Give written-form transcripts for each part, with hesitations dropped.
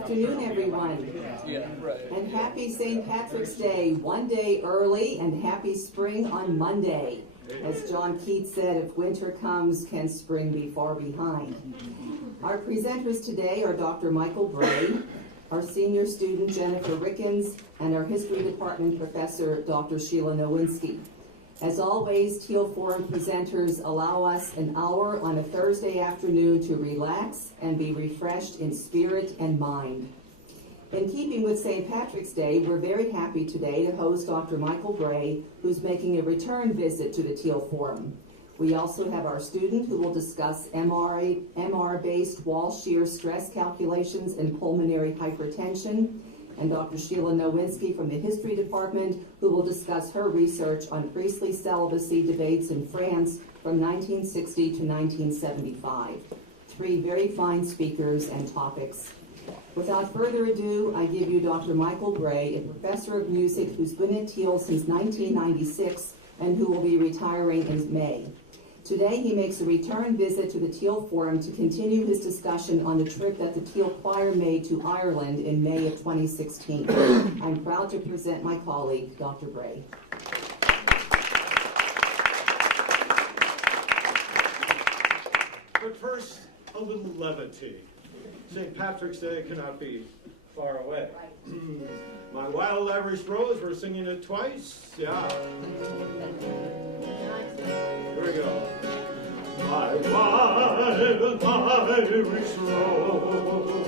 afternoon, everyone. Yeah, right. And happy St. Patrick's Day, one day early, and happy spring on Monday. As John Keats said, if winter comes, can spring be far behind? Our presenters today are Dr. Michael Bray, our senior student Jennifer Rickens, and our history department professor Dr. Sheila Nowinski. As always, Thiel Forum presenters allow us an hour on a Thursday afternoon to relax and be refreshed in spirit and mind. In keeping with St. Patrick's Day, we're very happy today to host Dr. Michael Bray, who's making a return visit to the Thiel Forum. We also have our student who will discuss MR-based wall shear stress calculations in pulmonary hypertension, and Dr. Sheila Nowinski from the History Department, who will discuss her research on priestly celibacy debates in France from 1960 to 1975. Three very fine speakers and topics. Without further ado, I give you Dr. Michael Bray, a professor of music who's been at Thiel since 1996 and who will be retiring in May. Today, he makes a return visit to the Thiel Forum to continue his discussion on the trip that the Thiel Choir made to Ireland in May of 2016. I'm proud to present my colleague, Dr. Bray. But first, a little levity. St. Patrick's Day cannot be far away. My Wild Irish Rose, we're singing it twice. Yeah. Here we go. My wild Irish rose,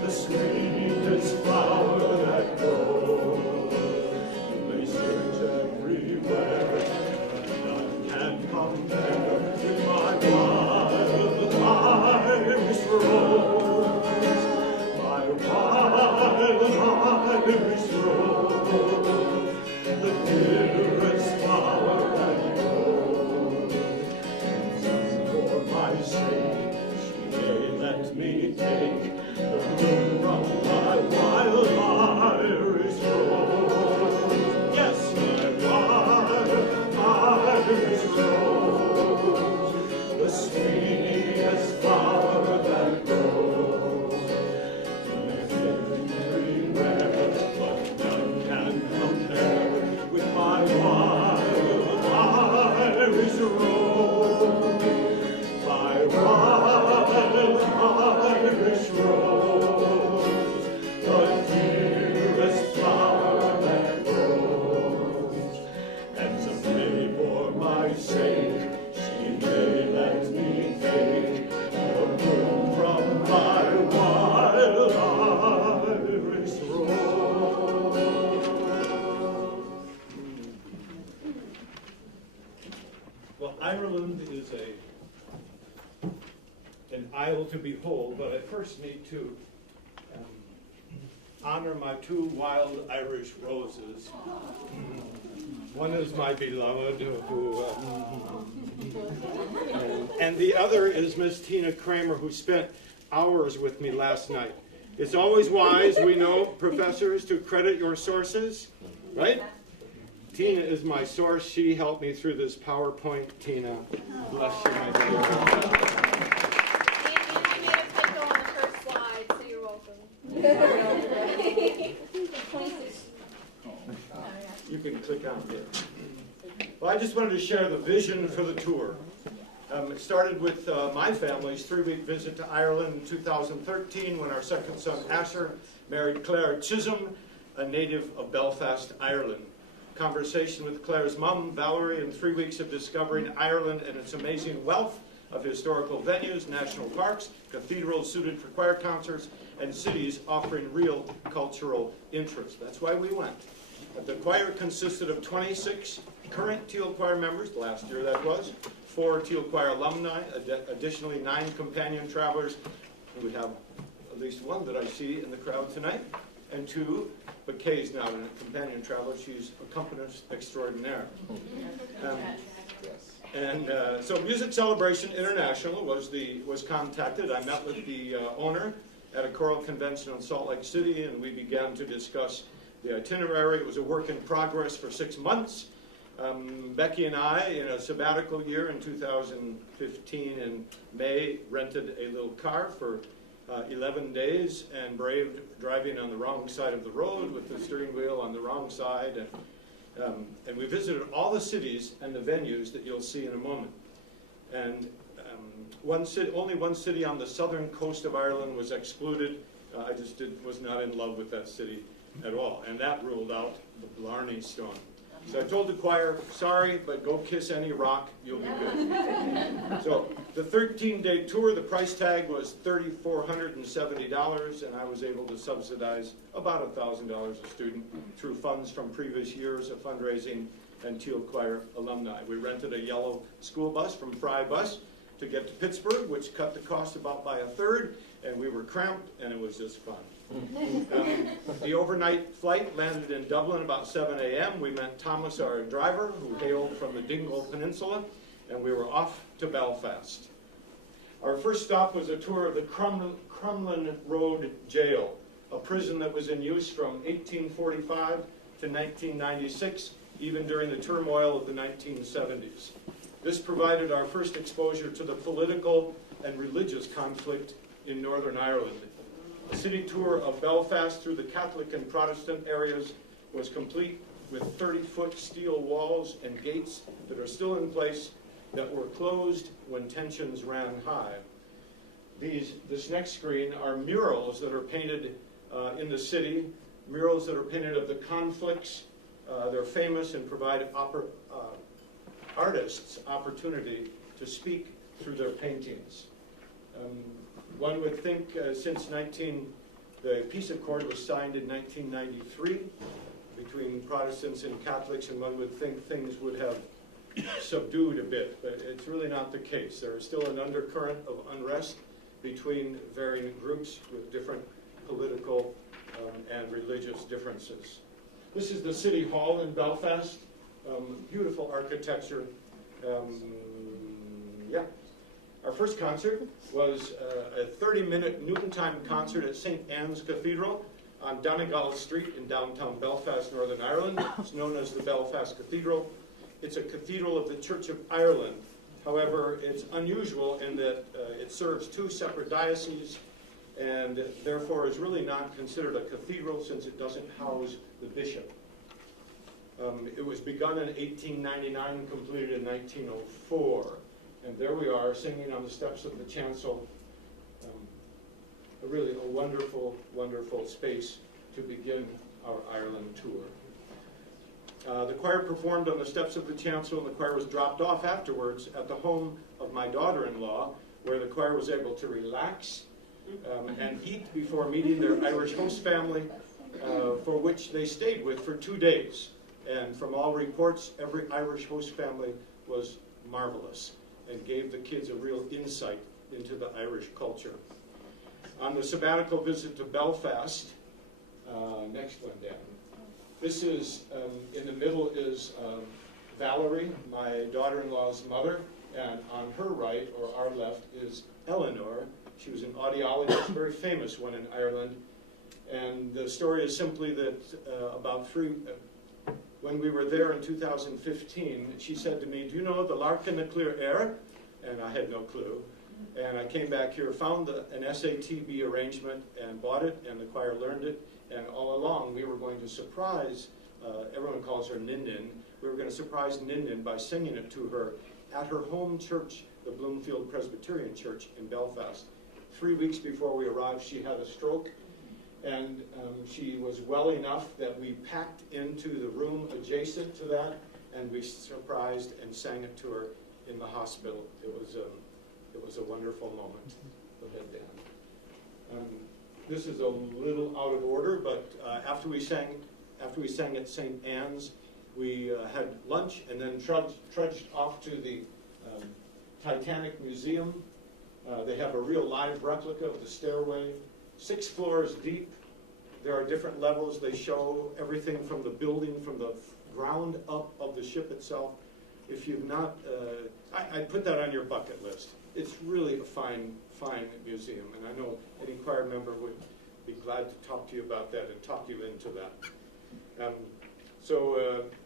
the sweetest flower that grows. You may search everywhere, none can compare with my wild Irish rose. My wild Irish rose, the dearest flower that grows. For my sake, she may let me take the bloom from my wild Irish rose. Yes, my wild Irish rose, the sweetest flower that grows. Everywhere, but none can compare with my wild Irish rose. My wild Irish rose, the dearest flower that grows. And someday for my sake, she may let me take the bloom from my wild Irish rose. Well, Ireland is an isle to behold, but I first need to honor my two wild Irish roses. One is my beloved, and the other is Miss Tina Kramer, who spent hours with me last night. It's always wise, we know, professors, to credit your sources, right? Tina is my source. She helped me through this PowerPoint. Tina, bless you, my dear. You can click on it. Well, I just wanted to share the vision for the tour. It started with my family's 3-week visit to Ireland in 2013 when our second son, Asher, married Claire Chisholm, a native of Belfast, Ireland. Conversation with Claire's mom, Valerie, and 3 weeks of discovering Ireland and its amazing wealth of historical venues, national parks, cathedrals suited for choir concerts, and cities offering real cultural interest. That's why we went. The choir consisted of 26 current Thiel Choir members, last year that was, 4 Thiel Choir alumni, additionally 9 companion travelers. We have at least one that I see in the crowd tonight, and 2, but Kay's not a companion traveler, she's accompanist extraordinaire. So Music Celebration International was contacted. I met with the owner at a choral convention in Salt Lake City, and we began to discuss the itinerary. It was a work in progress for 6 months. Becky and I, in a sabbatical year in 2015 in May, rented a little car for 11 days and braved driving on the wrong side of the road with the steering wheel on the wrong side. And we visited all the cities and the venues that you'll see in a moment. And only one city on the southern coast of Ireland was excluded. I just was not in love with that city at all. And that ruled out the Blarney Stone. So I told the choir, sorry, but go kiss any rock, you'll be good. So the 13-day tour, the price tag was $3,470, and I was able to subsidize about $1,000 a student through funds from previous years of fundraising and Thiel Choir alumni. We rented a yellow school bus from Fry Bus to get to Pittsburgh, which cut the cost about by a third, and we were cramped, and it was just fun. The overnight flight landed in Dublin about 7 a.m. We met Thomas, our driver, who hailed from the Dingle Peninsula, and we were off to Belfast. Our first stop was a tour of the Crumlin Road Jail, a prison that was in use from 1845 to 1996, even during the turmoil of the 1970s. This provided our first exposure to the political and religious conflict in Northern Ireland. A city tour of Belfast through the Catholic and Protestant areas was complete with 30-foot steel walls and gates that are still in place that were closed when tensions ran high. This next screen are murals that are painted in the city, murals that are painted of the conflicts. They're famous and provide artists opportunity to speak through their paintings. One would think the peace accord was signed in 1993 between Protestants and Catholics, and one would think things would have subdued a bit, but it's really not the case. There is still an undercurrent of unrest between varying groups with different political and religious differences. This is the City Hall in Belfast. Beautiful architecture. Our first concert was a 30-minute Newton Time concert at St. Anne's Cathedral on Donegal Street in downtown Belfast, Northern Ireland. It's known as the Belfast Cathedral. It's a cathedral of the Church of Ireland. However, it's unusual in that it serves two separate dioceses and therefore is really not considered a cathedral since it doesn't house the bishop. It was begun in 1899, completed in 1904. And there we are, singing on the steps of the chancel. Really a wonderful, wonderful space to begin our Ireland tour. The choir performed on the steps of the chancel, and the choir was dropped off afterwards at the home of my daughter-in-law, where the choir was able to relax and eat before meeting their Irish host family, for which they stayed with for 2 days. And from all reports, every Irish host family was marvelous and gave the kids a real insight into the Irish culture. On the sabbatical visit to Belfast, next one, Dan. This is, in the middle is Valerie, my daughter-in-law's mother, and on her right, or our left, is Eleanor. She was an audiologist, very famous one in Ireland. And the story is simply that when we were there in 2015, she said to me, "Do you know the Lark in the Clear Air?" And I had no clue. And I came back here, found an SATB arrangement, and bought it, and the choir learned it. And all along, we were going to surprise, everyone calls her Nin-Nin, we were going to surprise Nin-Nin by singing it to her at her home church, the Bloomfield Presbyterian Church in Belfast. 3 weeks before we arrived, she had a stroke. And she was well enough that we packed into the room adjacent to that, and we surprised and sang it to her in the hospital. It was a wonderful moment. Go ahead, Dan. This is a little out of order, but after we sang at St. Anne's, we had lunch and then trudged off to the Titanic Museum. They have a real live replica of the stairway. 6 floors deep. There are different levels. They show everything from the building, from the ground up of the ship itself. If you've not, I'd put that on your bucket list. It's really a fine, fine museum, and I know any choir member would be glad to talk to you about that and talk you into that.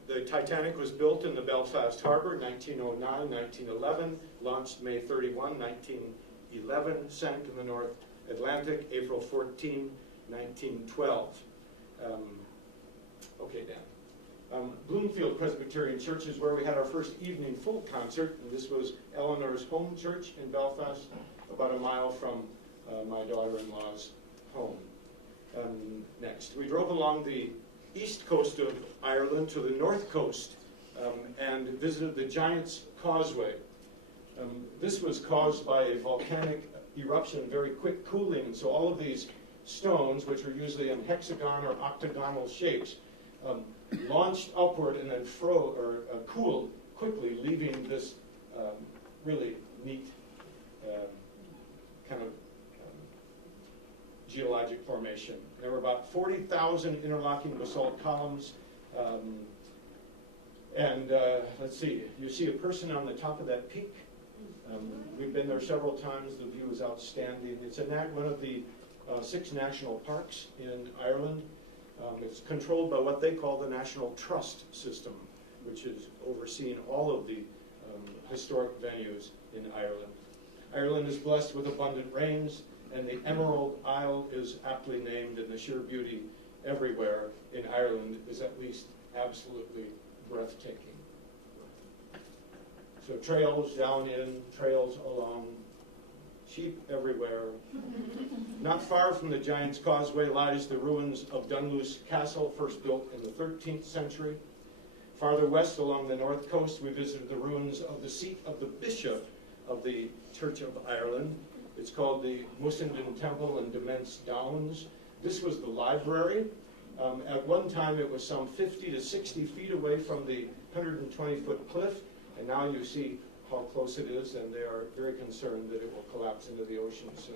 The Titanic was built in the Belfast Harbor, 1909, 1911, launched May 31, 1911, sank in the North Atlantic, April 14, 1912. Okay, Dan. Bloomfield Presbyterian Church is where we had our first evening full concert, and this was Eleanor's home church in Belfast, about a mile from my daughter-in-law's home. Next, we drove along the east coast of Ireland to the north coast and visited the Giant's Causeway. This was caused by a volcanic eruption, very quick cooling, and so all of these stones, which are usually in hexagon or octagonal shapes, launched upward and then cooled quickly, leaving this really neat kind of geologic formation. There were about 40,000 interlocking basalt columns. Let's see, you see a person on the top of that peak. We've been there several times. The view is outstanding. It's one of the 6 national parks in Ireland. It's controlled by what they call the National Trust System, which is overseeing all of the historic venues in Ireland. Ireland is blessed with abundant rains, and the Emerald Isle is aptly named, and the sheer beauty everywhere in Ireland is at least absolutely breathtaking. So trails down in, trails along, sheep everywhere. Not far from the Giant's Causeway lies the ruins of Dunluce Castle, first built in the 13th century. Farther west along the north coast, we visited the ruins of the seat of the bishop of the Church of Ireland. It's called the Mussenden Temple in Dements Downs. This was the library. At one time, it was some 50 to 60 feet away from the 120-foot cliff, and now you see how close it is, and they are very concerned that it will collapse into the ocean soon.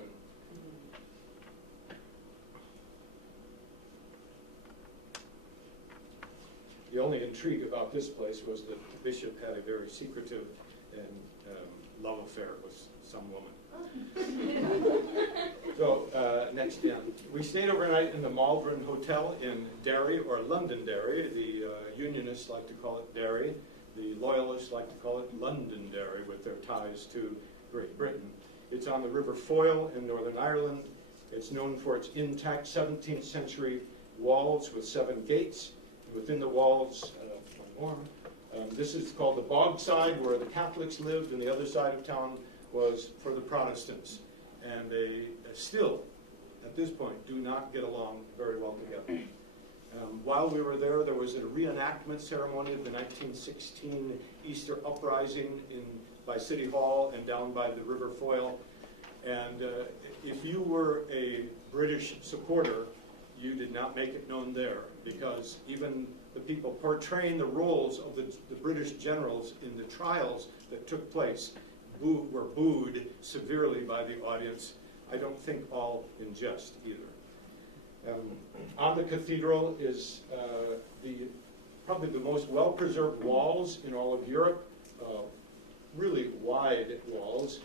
The only intrigue about this place was that the bishop had a very secretive and love affair with some woman. So, next in. We stayed overnight in the Malvern Hotel in Derry, or Londonderry. The Unionists like to call it Derry. The Loyalists like to call it Londonderry, with their ties to Great Britain. It's on the River Foyle in Northern Ireland. It's known for its intact 17th century walls with 7 gates. Within the walls, one more. This is called the Bog Side, where the Catholics lived, and the other side of town was for the Protestants. And they still, at this point, do not get along very well together. While we were there, there was a reenactment ceremony of the 1916 Easter uprising by City Hall and down by the River Foyle. And if you were a British supporter, you did not make it known there, because even the people portraying the roles of the British generals in the trials that took place were booed severely by the audience. I don't think all in jest either. On the cathedral is probably the most well-preserved walls in all of Europe, really wide walls.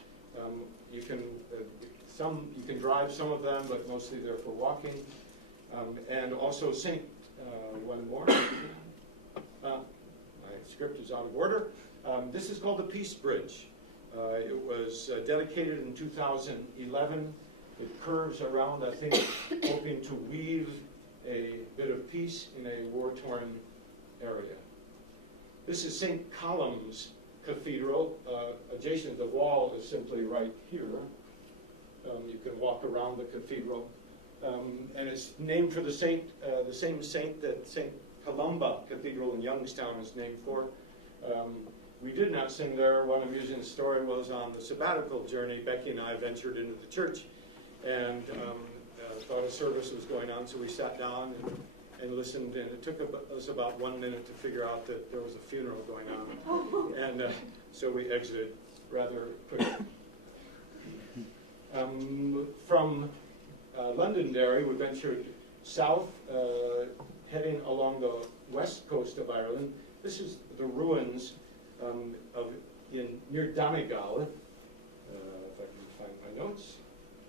You can drive some of them, but mostly they're for walking. And also one more. My script is out of order. This is called the Peace Bridge. It was dedicated in 2011. It curves around, I think, hoping to weave a bit of peace in a war-torn area. This is St. Columns Cathedral. Adjacent to the wall is simply right here. You can walk around the cathedral. And it's named for the same saint that St. Columba Cathedral in Youngstown is named for. We did not sing there. One amusing story was on the sabbatical journey, Becky and I ventured into the church and thought a service was going on, so we sat down and listened, and it took us about 1 minute to figure out that there was a funeral going on. And so we exited rather quickly. From Londonderry, we ventured south, heading along the west coast of Ireland. This is the ruins near Donegal, if I can find my notes,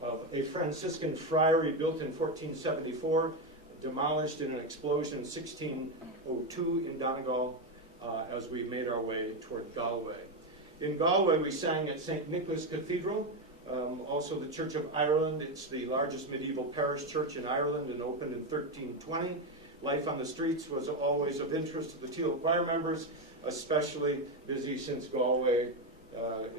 of a Franciscan friary built in 1474, demolished in an explosion in 1602 in Donegal as we made our way toward Galway. In Galway, we sang at St. Nicholas Cathedral. Also the Church of Ireland, it's the largest medieval parish church in Ireland and opened in 1320. Life on the streets was always of interest to the Thiel choir members, especially busy since Galway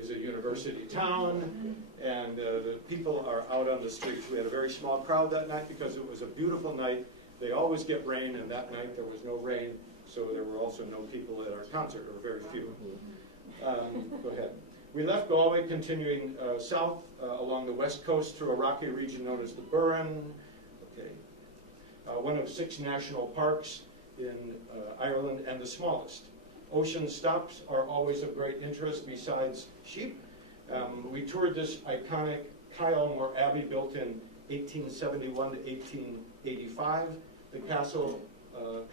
is a university town, and the people are out on the streets. We had a very small crowd that night because it was a beautiful night. They always get rain, and that night there was no rain, so there were also no people at our concert, or very few. Go ahead. We left Galway, continuing south along the west coast through a rocky region known as the Burren. Okay. One of 6 national parks in Ireland, and the smallest. Ocean stops are always of great interest besides sheep. We toured this iconic Kylemore Abbey, built in 1871 to 1885. The castle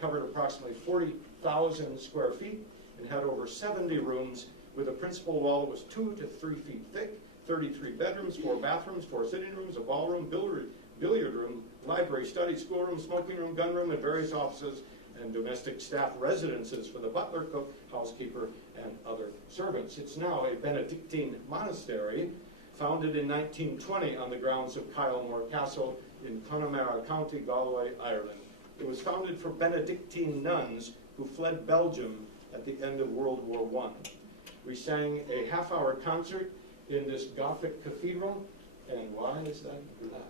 covered approximately 40,000 square feet and had over 70 rooms, with a principal wall that was 2 to 3 feet thick, 33 bedrooms, 4 bathrooms, 4 sitting rooms, a ballroom, billiard room, library, study, schoolroom, smoking room, gun room, and various offices and domestic staff residences for the butler, cook, housekeeper, and other servants. It's now a Benedictine monastery, founded in 1920 on the grounds of Kylemore Castle in Connemara County, Galway, Ireland. It was founded for Benedictine nuns who fled Belgium at the end of World War I. We sang a half-hour concert in this Gothic cathedral, and why is that black?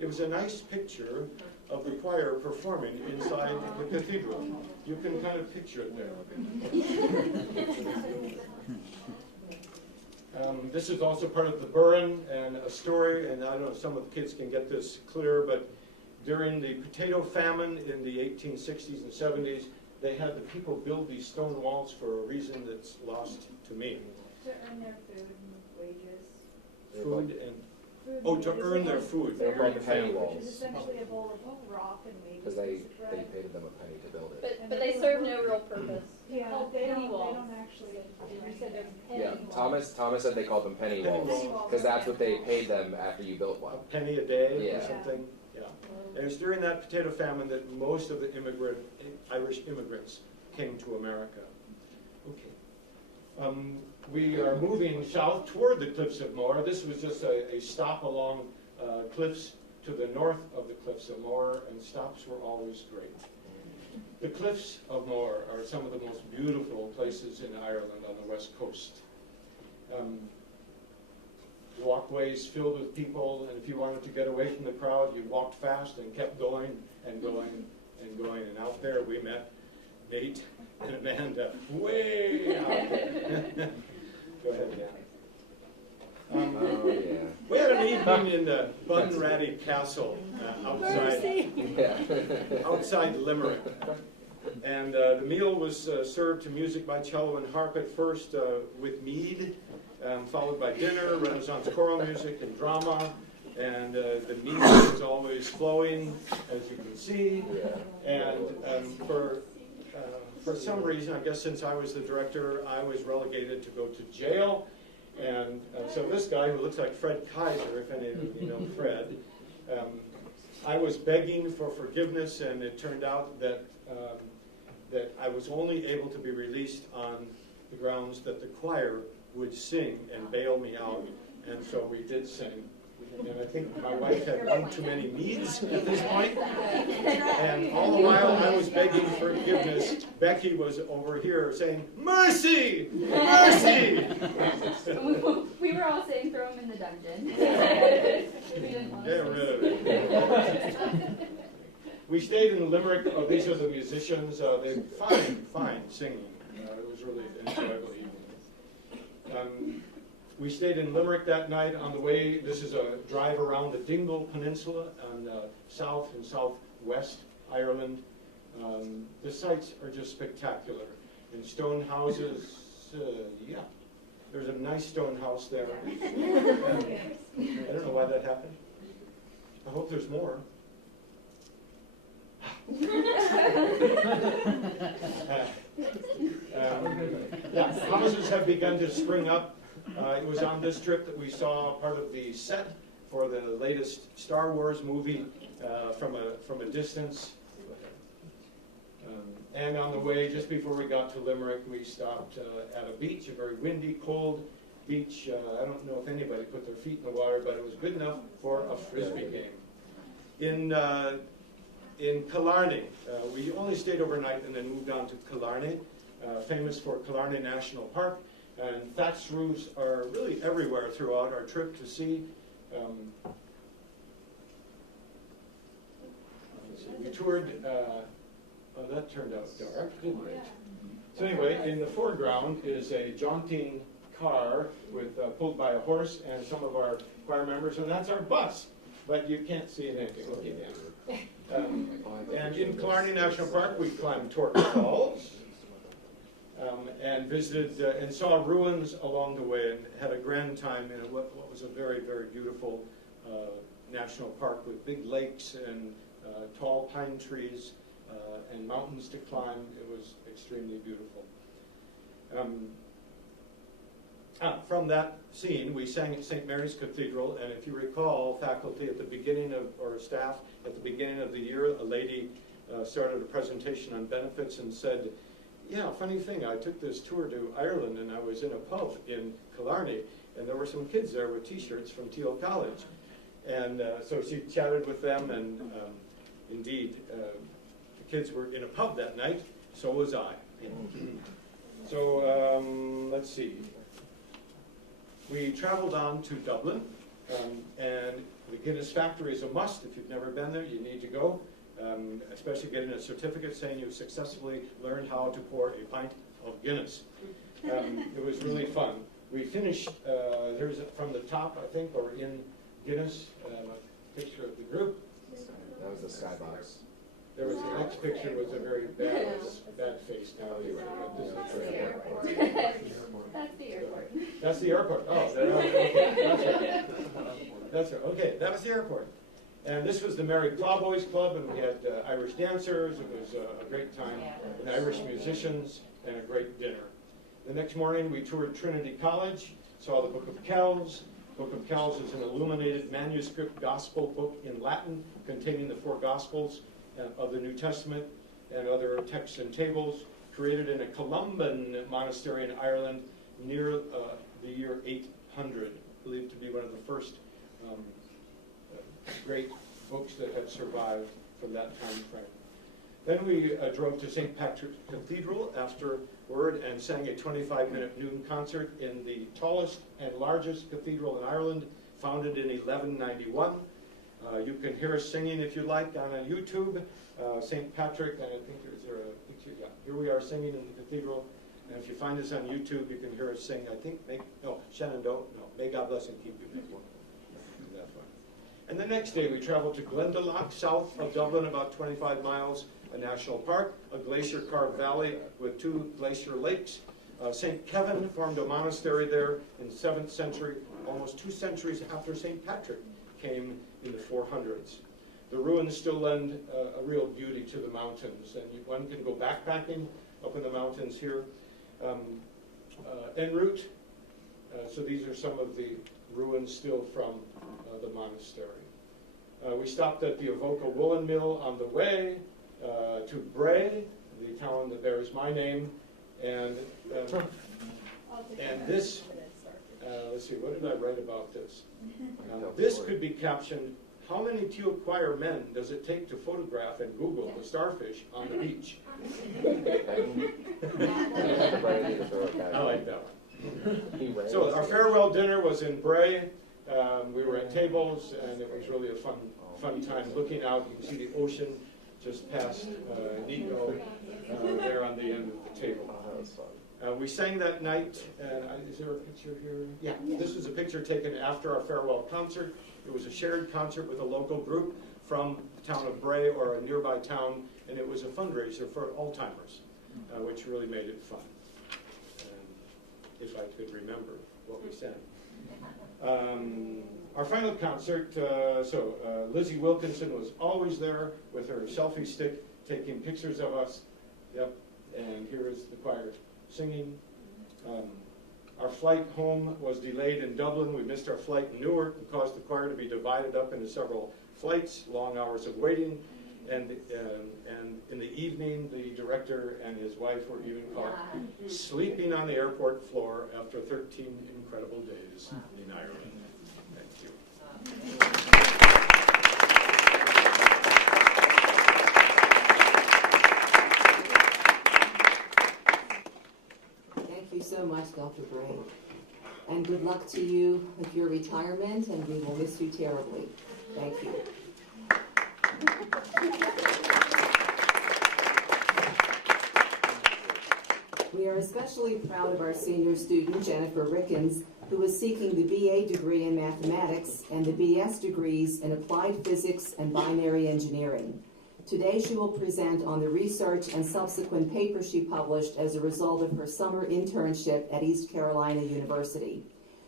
It was a nice picture of the choir performing inside the cathedral. You can kind of picture it there. This is also part of the Burren, and a story, and I don't know if some of the kids can get this clear, but during the potato famine in the 1860s and 70s, they had the people build these stone walls for a reason that's lost to me. To earn their food and wages. Food and... Oh, to earn their food. They're called penny walls. Which is essentially a bowl of rock and wages. Because they paid them a penny to build it. But they serve no real purpose. Yeah, they don't actually. You said they're penny Yeah, walls. Thomas said they called them penny Penny walls. walls. Because that's what they paid them after you built one. A penny a day or Yeah. something. Yeah. And it was during that potato famine that most of the Irish immigrants came to America. Okay. We are moving south toward the Cliffs of Moher. This was just a stop along cliffs to the north of the Cliffs of Moher, and stops were always great. The Cliffs of Moher are some of the most beautiful places in Ireland on the west coast. Walkways filled with people, and if you wanted to get away from the crowd, you walked fast and kept going and going and going. And out there we met Nate and Amanda way out there. Go ahead, Yeah. We had an evening in the Bunratty Castle outside Limerick. And the meal was served to music by cello and harp at first with mead, followed by dinner, Renaissance choral music, and drama. And the mead was always flowing, as you can see. And for some reason, I guess since I was the director, I was relegated to go to jail. And so this guy, who looks like Fred Kaiser, if any of you know Fred, I was begging for forgiveness, and it turned out that that I was only able to be released on the grounds that the choir would sing and bail me out. And so we did sing. And I think my wife had one too many meads at this point. And all the while I was begging forgiveness, Becky was over here saying, "Mercy! Mercy!" We were all saying, throw him in the dungeon. Get rid of it. We stayed in Limerick. Oh, these are the musicians. They're fine singing. It was really an enjoyable evening. We stayed in Limerick that night. On the way, this is a drive around the Dingle Peninsula on south and southwest Ireland. The sights are just spectacular. In stone houses, yeah, there's a nice stone house there. I don't know why that happened. I hope there's more. Yeah, houses have begun to spring up. It was on this trip that we saw part of the set for the latest Star Wars movie from a distance. And on the way, just before we got to Limerick, we stopped at a beach, a very windy, cold beach. I don't know if anybody put their feet in the water, but it was good enough for a Frisbee game. In Killarney, we only stayed overnight and then moved on to Killarney, famous for Killarney National Park. And thatched roofs are really everywhere throughout our trip to see. We toured, that turned out dark, didn't it? So anyway, in the foreground is a jaunting car with pulled by a horse and some of our choir members, and that's our bus. But you can't see anything looking at. And in Killarney National Park, we climbed Torque Falls. And visited and saw ruins along the way and had a grand time in what was a very, very beautiful national park with big lakes and tall pine trees and mountains to climb. It was extremely beautiful. From that scene, we sang at St. Mary's Cathedral, and if you recall, faculty at the beginning of, or staff at the beginning of the year, a lady started a presentation on benefits and said, yeah, funny thing, I took this tour to Ireland and I was in a pub in Killarney and there were some kids there with t-shirts from Thiel College. And so she chatted with them and indeed, the kids were in a pub that night, so was I. So let's see. We traveled on to Dublin and the Guinness factory is a must. If you've never been there, you need to go. Especially getting a certificate saying you successfully learned how to pour a pint of Guinness. It was really fun. We finished, there's from the top, I think, or in Guinness, a picture of the group. That was the skybox. There was the next picture was a very bad face. Now That's the airport. That's the airport. That's the airport. Oh, okay. That's right. That's right. Okay, that was the airport. And this was the Merry Plowboys Club, and we had Irish dancers. It was a great time, and Irish musicians, and a great dinner. The next morning, we toured Trinity College, saw the Book of Kells. Book of Kells is an illuminated manuscript gospel book in Latin containing the 4 Gospels of the New Testament and other texts and tables, created in a Columban monastery in Ireland near the year 800, believed to be one of the first great books that have survived from that time frame. Then we drove to St. Patrick's Cathedral afterward and sang a 25-minute noon concert in the tallest and largest cathedral in Ireland, founded in 1191. You can hear us singing if you like on YouTube. St. Patrick, and I think is there a picture? Yeah, here we are singing in the cathedral. And if you find us on YouTube, you can hear us sing. I think, Shenandoah. No, may God bless and keep you. Do that fun. And the next day we traveled to Glendalough, south of Dublin, about 25 miles, a national park, a glacier-carved valley with 2 glacier lakes. St. Kevin formed a monastery there in the 7th century, almost 2 centuries after St. Patrick came in the 400s. The ruins still lend a real beauty to the mountains, and one can go backpacking up in the mountains here. En route, so these are some of the ruins still from the monastery. We stopped at the Avoca Woolen Mill on the way to Bray, the town that bears my name, and this, let's see, what did I write about this? This could be captioned, how many Thiel choir men does it take to photograph and Google the starfish on the beach? I like that one. So our farewell dinner was in Bray. We were at tables, and it was really a fun time looking out. You can see the ocean just past Nico there on the end of the table. We sang that night, and is there a picture here? Yeah, this was a picture taken after our farewell concert. It was a shared concert with a local group from the town of Bray or a nearby town, and it was a fundraiser for Alzheimer's, which really made it fun. If I could remember what we sang. Our final concert, Lizzie Wilkinson was always there with her selfie stick taking pictures of us. Yep, and here is the choir singing. Our flight home was delayed in Dublin. We missed our flight in Newark and caused the choir to be divided up into several flights, long hours of waiting. And in the evening, the director and his wife were even caught sleeping on the airport floor after 13 incredible days in Ireland. Thank you. Thank you so much, Dr. Bray. And good luck to you with your retirement, and we will miss you terribly. Thank you. We are especially proud of our senior student, Jennifer Rickens, who is seeking the BA degree in mathematics and the BS degrees in applied physics and binary engineering. Today she will present on the research and subsequent paper she published as a result of her summer internship at East Carolina University.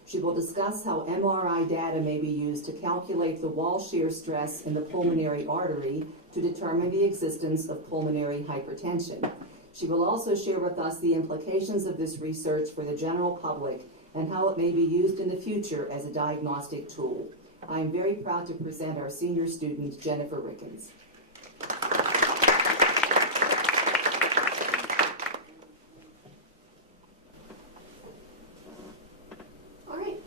She will discuss how MRI data may be used to calculate the wall shear stress in the pulmonary artery to determine the existence of pulmonary hypertension. She will also share with us the implications of this research for the general public and how it may be used in the future as a diagnostic tool. I am very proud to present our senior student, Jennifer Rickens. All right.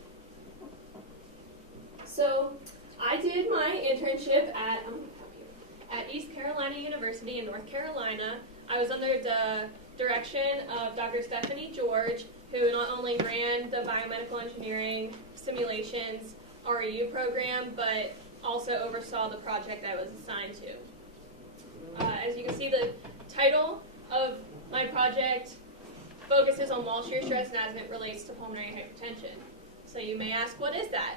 So I did my internship at East Carolina University in North Carolina. I was under the direction of Dr. Stephanie George, who not only ran the biomedical engineering simulations REU program, but also oversaw the project I was assigned to. As you can see, the title of my project focuses on wall shear stress and as it relates to pulmonary hypertension. So you may ask, what is that?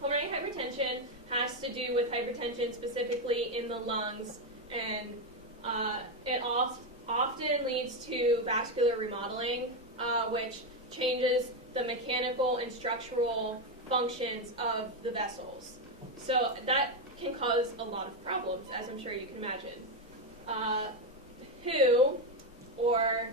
Pulmonary hypertension has to do with hypertension specifically in the lungs, and it often leads to vascular remodeling, which changes the mechanical and structural functions of the vessels. So that can cause a lot of problems, as I'm sure you can imagine. WHO, or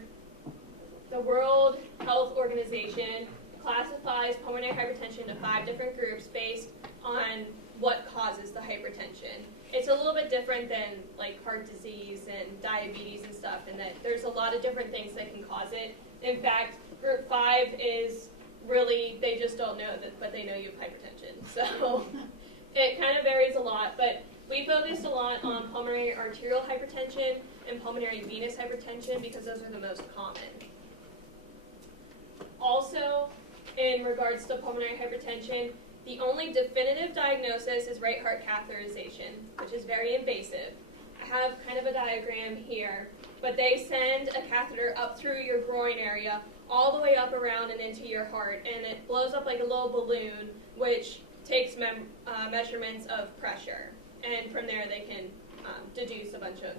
the World Health Organization, classifies pulmonary hypertension into 5 different groups based on what causes the hypertension. It's a little bit different than like heart disease and diabetes and stuff, in that there's a lot of different things that can cause it. In fact, group 5 is really, they just don't know that, but they know you have hypertension. So it kind of varies a lot, but we focused a lot on pulmonary arterial hypertension and pulmonary venous hypertension because those are the most common. Also, in regards to pulmonary hypertension, the only definitive diagnosis is right heart catheterization, which is very invasive. I have kind of a diagram here, but they send a catheter up through your groin area, all the way up around and into your heart, and it blows up like a little balloon, which takes measurements of pressure. And from there they can deduce a bunch of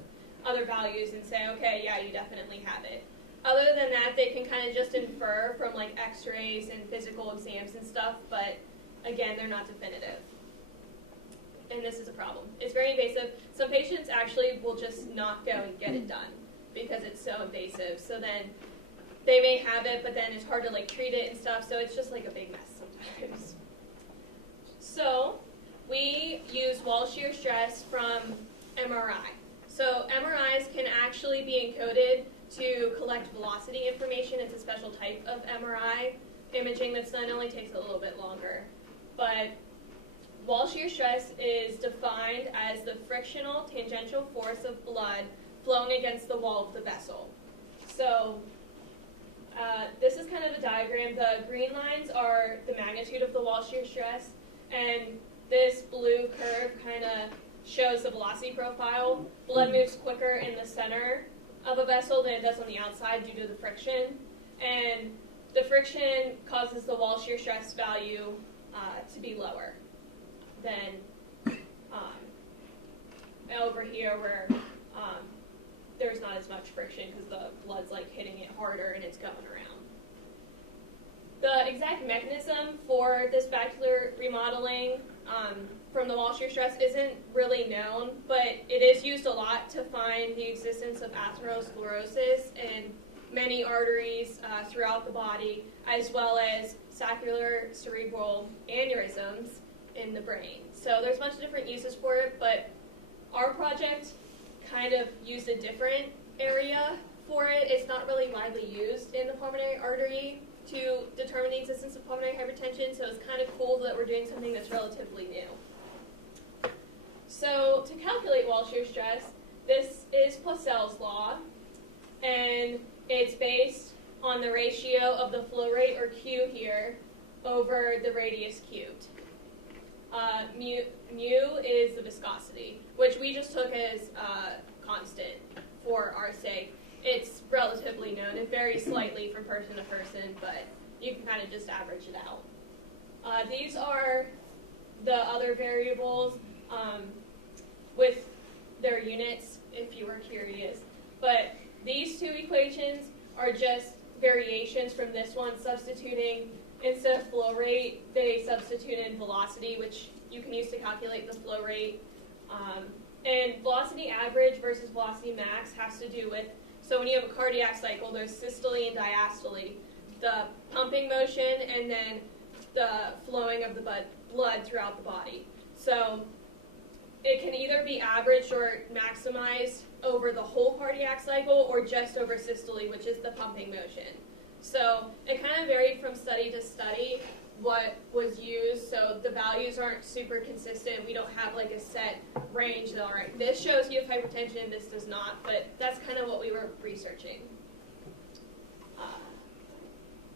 other values and say, okay, yeah, you definitely have it. Other than that, they can kind of just infer from like x-rays and physical exams and stuff, but again, they're not definitive. And this is a problem. It's very invasive. Some patients actually will just not go and get it done because it's so invasive. So then they may have it, but then it's hard to like treat it and stuff, so it's just like a big mess sometimes. So we use wall shear stress from MRI. So MRIs can actually be encoded to collect velocity information. It's a special type of MRI imaging that's done. It only takes a little bit longer. But wall shear stress is defined as the frictional tangential force of blood flowing against the wall of the vessel. So this is kind of a diagram. The green lines are the magnitude of the wall shear stress, and this blue curve kind of shows the velocity profile. Blood moves quicker in the center of a vessel than it does on the outside due to the friction, and the friction causes the wall shear stress value to be lower than over here where there's not as much friction because the blood's like hitting it harder and it's going around. The exact mechanism for this vascular remodeling from the wall shear stress isn't really known, but it is used a lot to find the existence of atherosclerosis in many arteries throughout the body, as well as saccular cerebral aneurysms in the brain. So there's a bunch of different uses for it, but Our project kind of used a different area for it. It's not really widely used in the pulmonary artery to determine the existence of pulmonary hypertension, so it's kind of cool that we're doing something that's relatively new. So to calculate wall shear stress, this is Purcell's law, and it's based on the ratio of the flow rate, or Q here, over the radius cubed. Mu is the viscosity, which we just took as constant for our sake. It's relatively known. It varies slightly from person to person, but you can kind of just average it out. These are the other variables with their units, if you were curious. But these two equations are just variations from this one, substituting, instead of flow rate, they substitute in velocity, which you can use to calculate the flow rate. And velocity average versus velocity max has to do with, so when you have a cardiac cycle, there's systole and diastole, the pumping motion and then the flowing of the blood throughout the body. So it can either be averaged or maximized over the whole cardiac cycle or just over systole, which is the pumping motion. So it kind of varied from study to study what was used, so the values aren't super consistent. We don't have like a set range that, all right, this shows you have hypertension, this does not, but that's kind of what we were researching.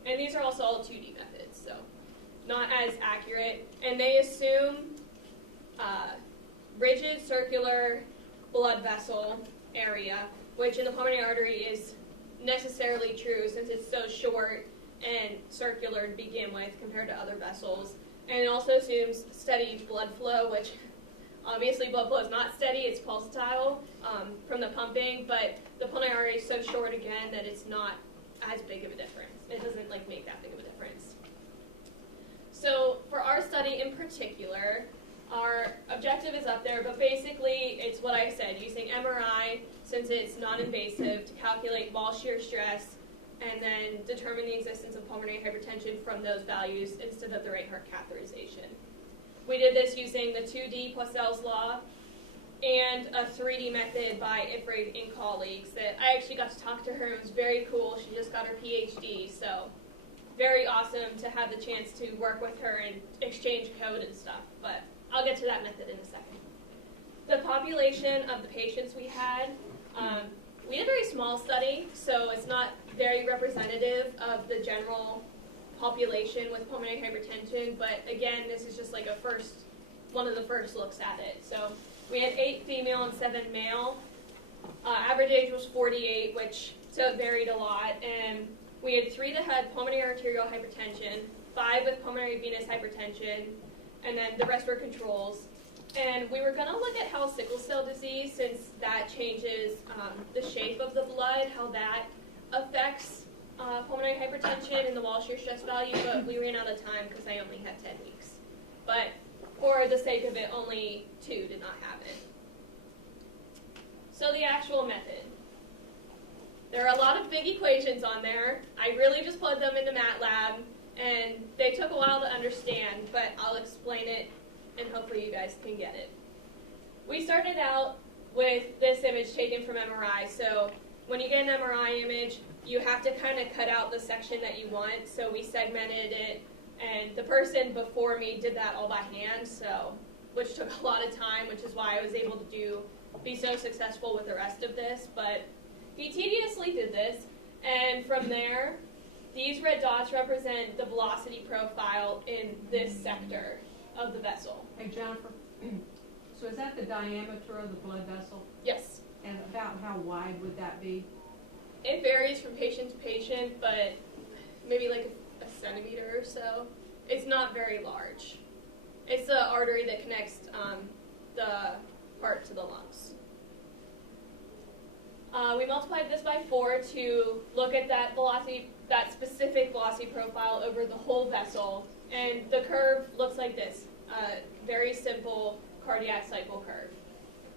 And these are also all 2D methods, so not as accurate. And they assume rigid circular blood vessel area, which in the pulmonary artery is necessarily true since it's so short and circular to begin with compared to other vessels. And it also assumes steady blood flow, which obviously blood flow is not steady, it's pulsatile from the pumping, but the pulmonary artery is so short again that it's not as big of a difference. It doesn't like make that big of a difference. So for our study in particular, our objective is up there, but basically it's what I said, using MRI, since it's non-invasive, to calculate wall shear stress and then determine the existence of pulmonary hypertension from those values instead of the right heart catheterization. We did this using the 2D Purcell's law and a 3D method by Ifrig and colleagues that I actually got to talk to her. It was very cool. She just got her PhD, so very awesome to have the chance to work with her and exchange code and stuff, but I'll get to that method in a second. The population of the patients we had, we had a very small study, so it's not very representative of the general population with pulmonary hypertension, but again, this is just like one of the first looks at it. So we had 8 female and 7 male. Average age was 48, so it varied a lot, and we had 3 that had pulmonary arterial hypertension, 5 with pulmonary venous hypertension, and then the rest were controls. And we were going to look at how sickle cell disease, since that changes the shape of the blood, how that affects pulmonary hypertension and the wall shear stress value, but we ran out of time because I only had 10 weeks. But for the sake of it, only 2 did not have it. So the actual method. There are a lot of big equations on there. I really just put them into MATLAB, and they took a while to understand, but I'll explain it, and hopefully you guys can get it. We started out with this image taken from MRI. So when you get an MRI image, you have to kind of cut out the section that you want. So we segmented it, and the person before me did that all by hand, which took a lot of time, which is why I was able to be so successful with the rest of this. But he tediously did this, and from there, these red dots represent the velocity profile in this sector of the vessel. Hey, Jennifer, so is that the diameter of the blood vessel? Yes. And about how wide would that be? It varies from patient to patient, but maybe like a centimeter or so. It's not very large. It's the artery that connects the heart to the lungs. We multiplied this by 4 to look at that specific velocity profile over the whole vessel, and the curve looks like this, very simple cardiac cycle curve.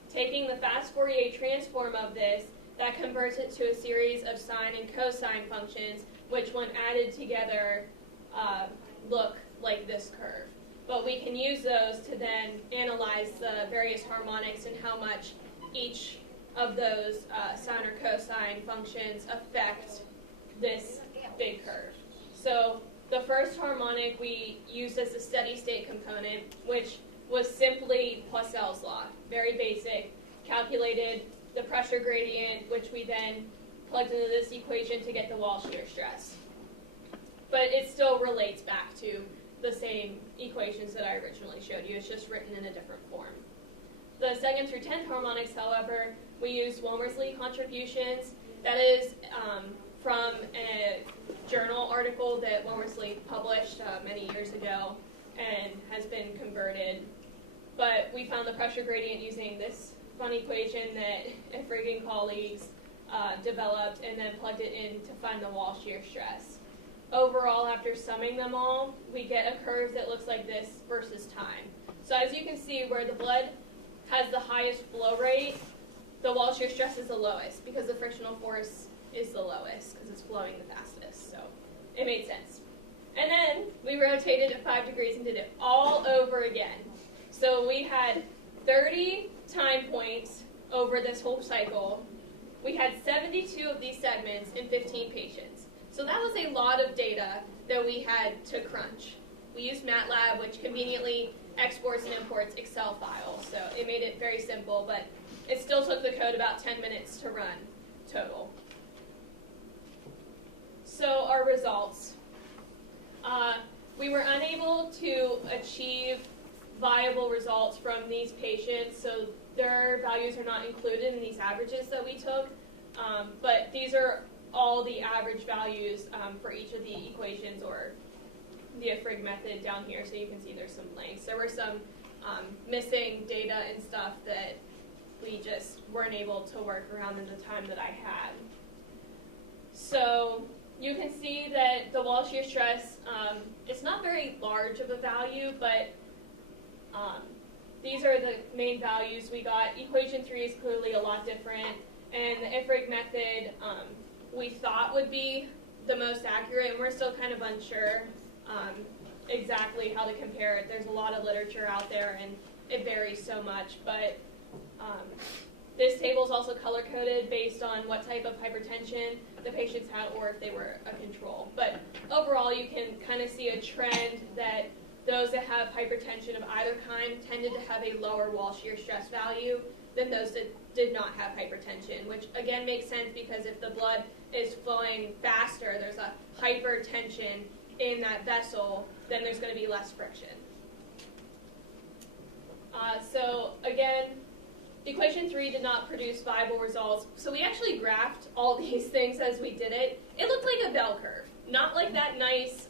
Taking the fast Fourier transform of this, that converts it to a series of sine and cosine functions, which when added together look like this curve. but we can use those to then analyze the various harmonics and how much each of those sine or cosine functions affect this big curve. So the first harmonic we used as a steady state component, which was simply Poiseuille's law, very basic, calculated the pressure gradient, which we then plugged into this equation to get the wall shear stress. But it still relates back to the same equations that I originally showed you. It's just written in a different form. The 2nd through 10th harmonics, however, we used Womersley contributions. That is from a journal article that Womersley published many years ago and has been converted. But we found the pressure gradient using this fun equation that Frigg and colleagues developed and then plugged it in to find the wall shear stress. Overall, after summing them all, we get a curve that looks like this versus time. So as you can see, where the blood has the highest flow rate, the wall shear stress is the lowest because the frictional force is the lowest because it's flowing the fastest. So it made sense. And then we rotated at 5 degrees and did it all over again. So we had 30 time points over this whole cycle. We had 72 of these segments in 15 patients. So that was a lot of data that we had to crunch. We used MATLAB, which conveniently exports and imports Excel files. So it made it very simple, but it still took the code about 10 minutes to run total. So our results. We were unable to achieve viable results from these patients, so their values are not included in these averages that we took, but these are all the average values for each of the equations or the Frigg method down here, so you can see there's some blanks. There were some missing data and stuff that we just weren't able to work around in the time that I had. So you can see that the wall shear stress, it's not very large of a value, but these are the main values we got. Equation 3 is clearly a lot different, and the IFRIG method we thought would be the most accurate, and we're still kind of unsure exactly how to compare it. There's a lot of literature out there, and it varies so much, but this table is also color-coded based on what type of hypertension the patients had or if they were a control. But overall, you can kind of see a trend that those that have hypertension of either kind tended to have a lower wall shear stress value than those that did not have hypertension, which again makes sense because if the blood is flowing faster, there's a hypertension in that vessel, then there's going to be less friction. So again, equation 3 did not produce viable results, so we actually graphed all these things as we did it. It looked like a bell curve, not like that nice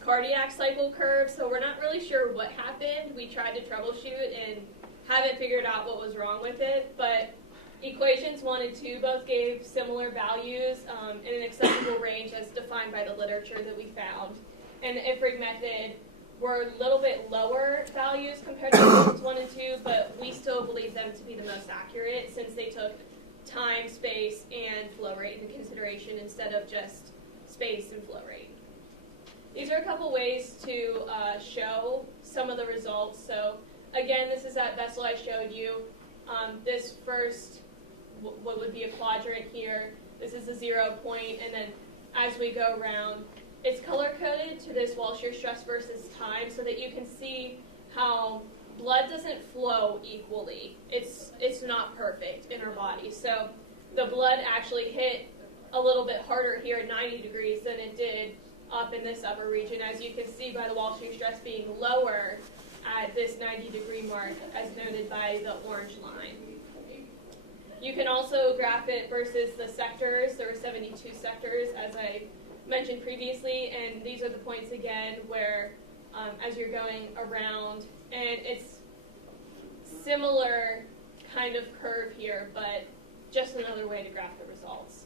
cardiac cycle curve, so we're not really sure what happened. We tried to troubleshoot and haven't figured out what was wrong with it, but equations 1 and 2 both gave similar values in an acceptable range as defined by the literature that we found. And the IFRIG method were a little bit lower values compared to equations 1 and 2, but we still believe them to be the most accurate since they took time, space, and flow rate into consideration instead of just space and flow rate. These are a couple ways to show some of the results. So again, this is that vessel I showed you. This first, what would be a quadrant here, this is a 0 point, and then as we go around, it's color-coded to this wall shear stress versus time so that you can see how blood doesn't flow equally. It's not perfect in our body. So the blood actually hit a little bit harder here at 90 degrees than it did up in this upper region, as you can see by the wall shear stress being lower at this 90-degree mark, as noted by the orange line. You can also graph it versus the sectors. There were 72 sectors, as I mentioned previously, and these are the points again where as you're going around, and it's similar kind of curve here, but just another way to graph the results.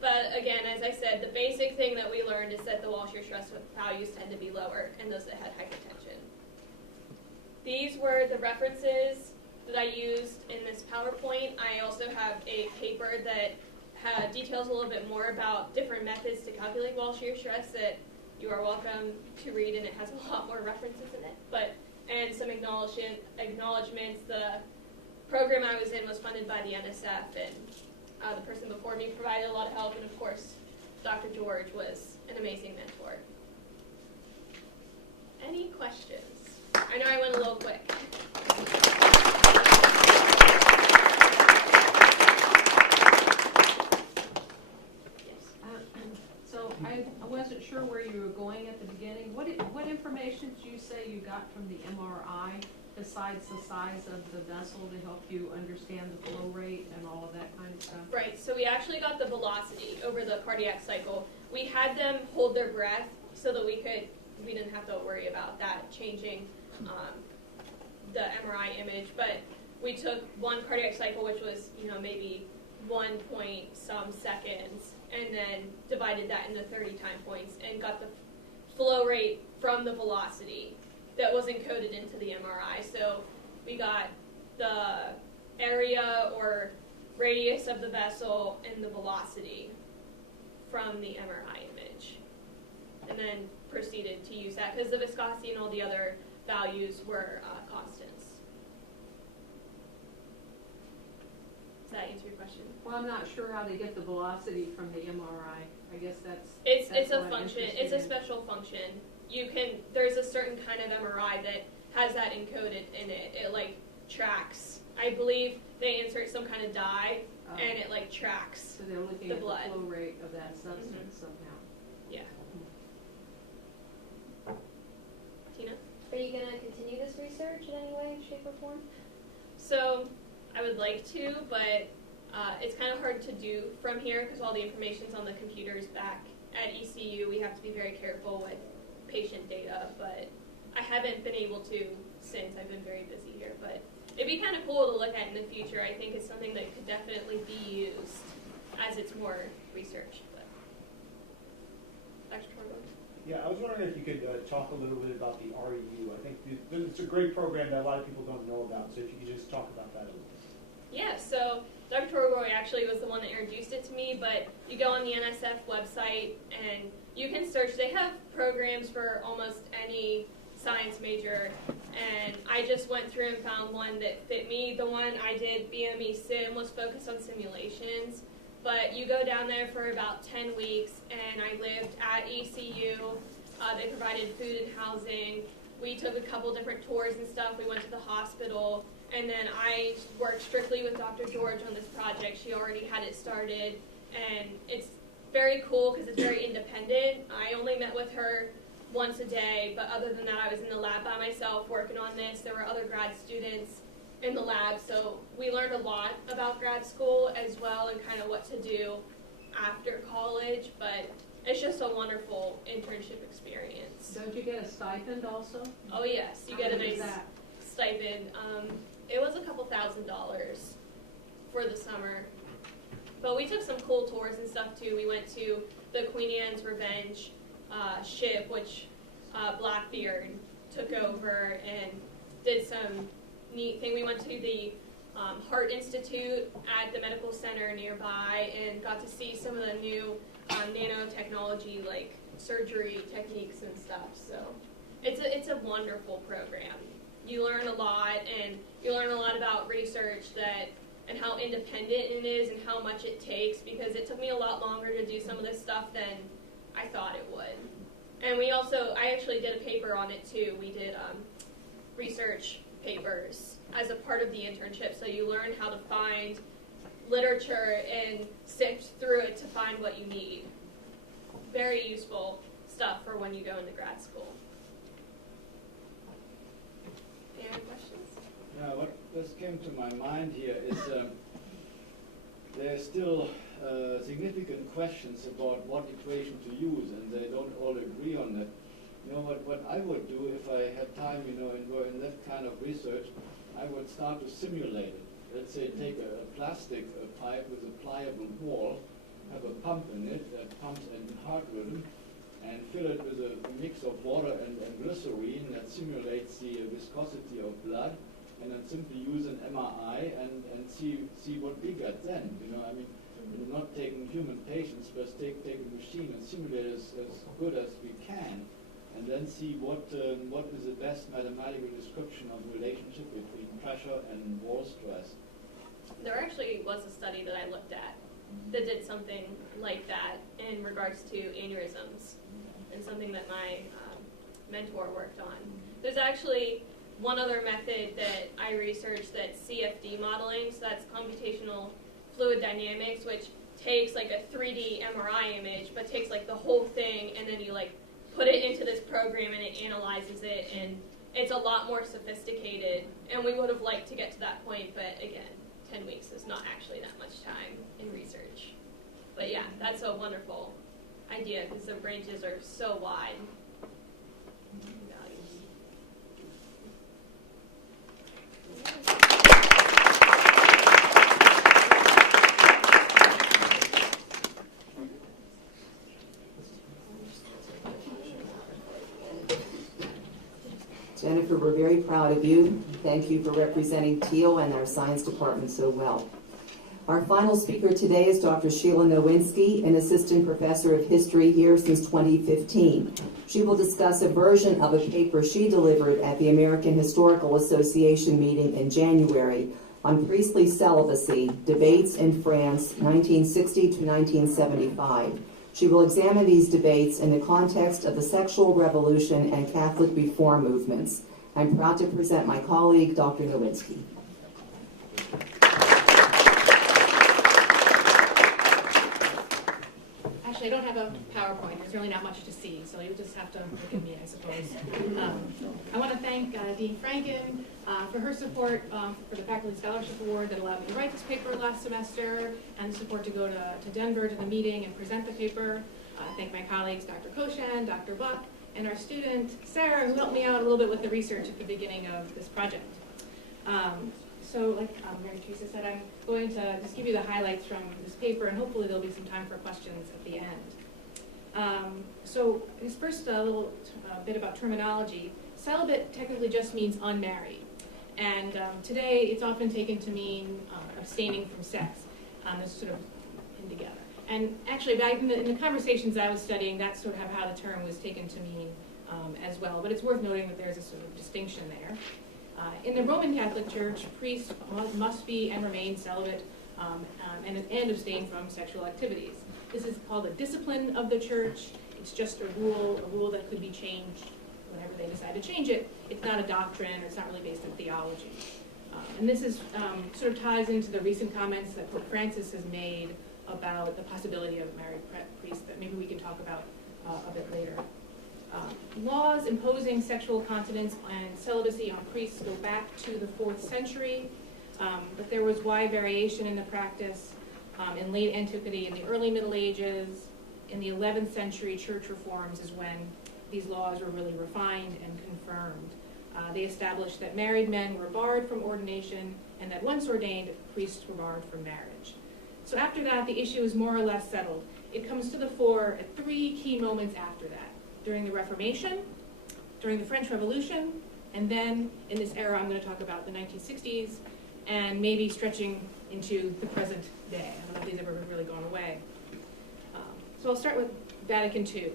But again, as I said, the basic thing that we learned is that the wall shear stress values tend to be lower in those that had hypertension. These were the references that I used in this PowerPoint. I also have a paper that details a little bit more about different methods to calculate wall shear stress that you are welcome to read, and it has a lot more references in it. And some acknowledgments. The program I was in was funded by the NSF, and the person before me provided a lot of help, and of course, Dr. George was an amazing mentor. Any questions? I know I went a little quick. So I wasn't sure where you were going at the beginning. What information did you say you got from the MRI besides the size of the vessel to help you understand the flow rate and all of that kind of stuff? Right, so we actually got the velocity over the cardiac cycle. We had them hold their breath so that we didn't have to worry about that changing the MRI image, but we took one cardiac cycle, which was, maybe 1 point some seconds, and then divided that into 30 time points and got the flow rate from the velocity that was encoded into the MRI. So we got the area or radius of the vessel and the velocity from the MRI image, and then proceeded to use that because the viscosity and all the other values were constants. Does that answer your question? Well, I'm not sure how they get the velocity from the MRI. I guess that's It's a what I'm function. interested It's a in. special function. There's a certain kind of MRI that has that encoded in it. It tracks. I believe they insert some kind of dye and it tracks. So they're looking the at blood. the flow rate of that substance somehow. Yeah. Tina? Are you going to continue this research in any way, shape, or form? So I would like to, but it's kind of hard to do from here because all the information's on the computers back at ECU. We have to be very careful with patient data, but I haven't been able to since I've been very busy here. But it'd be kind of cool to look at in the future. I think it's something that could definitely be used as it's more researched. But Dr. Torgo? Yeah, I was wondering if you could talk a little bit about the REU. I think it's a great program that a lot of people don't know about, so if you could just talk about that a little bit. Yeah, so Dr. Torgo actually was the one that introduced it to me, but you go on the NSF website and you can search. They have programs for almost any science major, and I just went through and found one that fit me. The one I did, BME Sim, was focused on simulations, but you go down there for about 10 weeks, and I lived at ECU. They provided food and housing. We took a couple different tours and stuff. We went to the hospital, and then I worked strictly with Dr. George on this project. She already had it started, and it's very cool because it's very independent. I only met with her once a day, but other than that, I was in the lab by myself working on this. There were other grad students in the lab, so we learned a lot about grad school as well and kind of what to do after college, but it's just a wonderful internship experience. Don't you get a stipend also? Oh yes, you How get a much is nice that? stipend. It was a couple $1,000s for the summer, but we took some cool tours and stuff too. We went to the Queen Anne's Revenge ship, which Blackbeard took over and did some neat thing. We went to the Heart Institute at the medical center nearby and got to see some of the new nanotechnology, like surgery techniques and stuff. So it's a wonderful program. You learn a lot, and you learn a lot about research and how independent it is and how much it takes, because it took me a lot longer to do some of this stuff than I thought it would. And I actually did a paper on it too. We did research papers as a part of the internship, so you learn how to find literature and sift through it to find what you need. Very useful stuff for when you go into grad school. Any questions? Yeah, what just came to my mind here is there are still significant questions about what equation to use, and they don't all agree on that. You know, what I would do if I had time, and were in that kind of research, I would start to simulate it. Let's say take a plastic pipe with a pliable wall, have a pump in it that pumps in heart rhythm, and fill it with a mix of water and glycerine that simulates the viscosity of blood, and then simply use an MRI and see what we get then. We're not taking human patients, but take a machine and simulate as good as we can, and then see what is the best mathematical description of the relationship between pressure and wall stress. There actually was a study that I looked at that did something like that in regards to aneurysms, and something that my mentor worked on. There's actually one other method that I researched, that's Cfd modeling, so that's computational fluid dynamics, which takes like a 3D MRI image, but takes like the whole thing, and then you like put it into this program and it analyzes it, and it's a lot more sophisticated, and we would have liked to get to that point, but again, 10 weeks is not actually that much time in research. But yeah, that's a wonderful idea because the ranges are so wide. Jennifer, we're very proud of you. Thank you for representing Thiel and our science department so well. Our final speaker today is Dr. Sheila Nowinski, an assistant professor of history here since 2015. She will discuss a version of a paper she delivered at the American Historical Association meeting in January on priestly celibacy, debates in France, 1960 to 1975. She will examine these debates in the context of the sexual revolution and Catholic reform movements. I'm proud to present my colleague, Dr. Nowinski. Actually, I don't have a PowerPoint. There's really not much to see, so you'll just have to look at me, I suppose. I want to thank Dean Franken for her support for the Faculty Scholarship Award that allowed me to write this paper last semester, and the support to go to Denver to the meeting and present the paper. Thank my colleagues, Dr. Koshan, Dr. Bach, and our student, Sarah, who helped me out a little bit with the research at the beginning of this project. So like Mary Teresa said, I'm going to just give you the highlights from this paper, and hopefully there'll be some time for questions at the end. So this first little bit about terminology. Celibate technically just means unmarried. And today it's often taken to mean abstaining from sex. It's sort of in together. And actually, back in the conversations I was studying, that's sort of how the term was taken to mean as well. But it's worth noting that there's a sort of distinction there. In the Roman Catholic Church, priests must be and remain celibate and abstain from sexual activities. This is called a discipline of the church. It's just a rule that could be changed whenever they decide to change it. It's not a doctrine, or it's not really based on theology. And this is sort of ties into the recent comments that Pope Francis has made about the possibility of married priests that maybe we can talk about a bit later. Laws imposing sexual continence and celibacy on priests go back to the 4th century, but there was wide variation in the practice in late antiquity and the early Middle Ages. In the 11th century, church reforms is when these laws were really refined and confirmed. They established that married men were barred from ordination, and that once ordained, priests were barred from marriage. So after that, the issue is more or less settled. It comes to the fore at 3 key moments after that: during the Reformation, during the French Revolution, and then in this era I'm going to talk about the 1960s, and maybe stretching into the present day. I don't know if these have ever really gone away. So I'll start with Vatican II.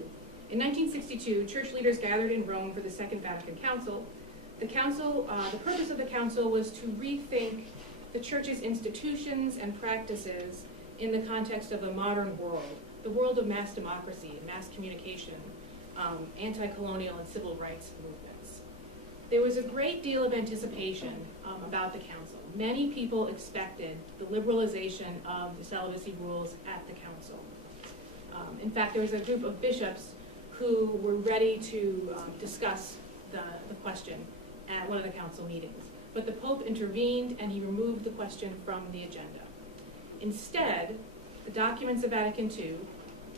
In 1962, church leaders gathered in Rome for the Second Vatican Council. The purpose of the council was to rethink the church's institutions and practices in the context of the modern world, the world of mass democracy and mass communication, anti-colonial and civil rights movements. There was a great deal of anticipation about the council. Many people expected the liberalization of the celibacy rules at the council. In fact, there was a group of bishops who were ready to discuss the question at one of the council meetings. But the Pope intervened and he removed the question from the agenda. Instead, the documents of Vatican II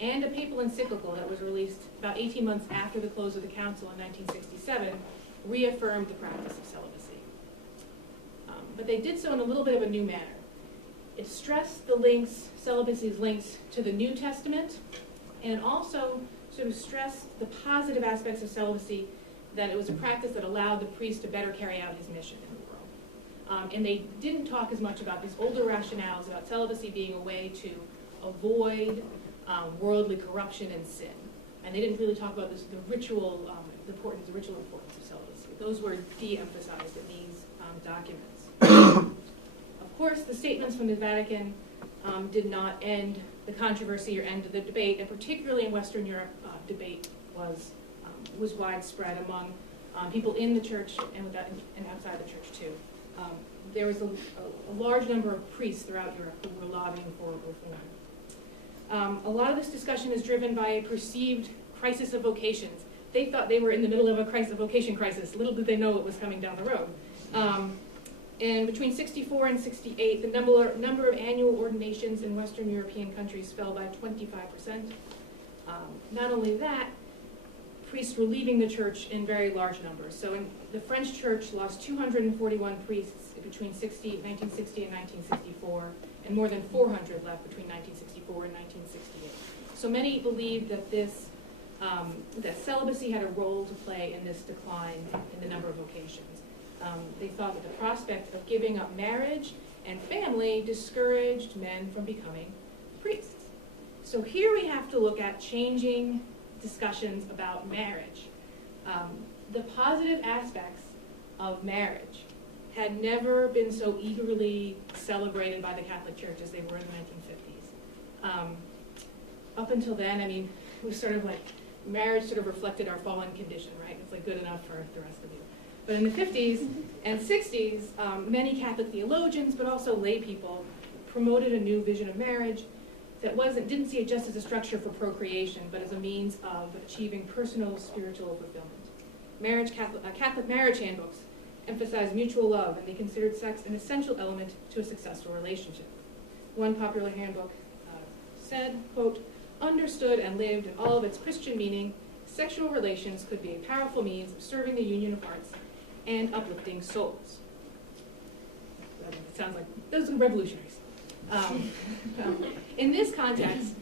and a papal encyclical that was released about 18 months after the close of the council in 1967 reaffirmed the practice of celibacy. But they did so in a little bit of a new manner. It stressed celibacy's links to the New Testament, and it also sort of stressed the positive aspects of celibacy, that it was a practice that allowed the priest to better carry out his mission in the world. And they didn't talk as much about these older rationales about celibacy being a way to avoid worldly corruption and sin. And they didn't really talk about this, the ritual importance of celibacy. Those were de-emphasized in these documents. Of course, the statements from the Vatican did not end the controversy or end the debate, and particularly in Western Europe, debate was widespread among people in the church and outside the church too. There was a large number of priests throughout Europe who were lobbying for reform. A lot of this discussion is driven by a perceived crisis of vocations. They thought they were in the middle of a vocation crisis. Little did they know it was coming down the road. And between 64 and 68, the number of annual ordinations in Western European countries fell by 25%. Not only that, priests were leaving the church in very large numbers. So the French church lost 241 priests between 1960 and 1964, and more than 400 left between 1964 and 1968. So many believed that that celibacy had a role to play in this decline in the number of vocations. They thought that the prospect of giving up marriage and family discouraged men from becoming priests. So here we have to look at changing discussions about marriage. The positive aspects of marriage had never been so eagerly celebrated by the Catholic Church as they were in the 1950s. Up until then, I mean, it was sort of like marriage sort of reflected our fallen condition, right? It's like good enough for the rest of you. But in the 50s and 60s, many Catholic theologians, but also lay people, promoted a new vision of marriage that didn't see it just as a structure for procreation, but as a means of achieving personal spiritual fulfillment. Catholic marriage handbooks emphasized mutual love, and they considered sex an essential element to a successful relationship. One popular handbook said, quote, "Understood and lived in all of its Christian meaning, sexual relations could be a powerful means of serving the union of hearts and uplifting souls." It sounds like those are revolutionaries. In this context,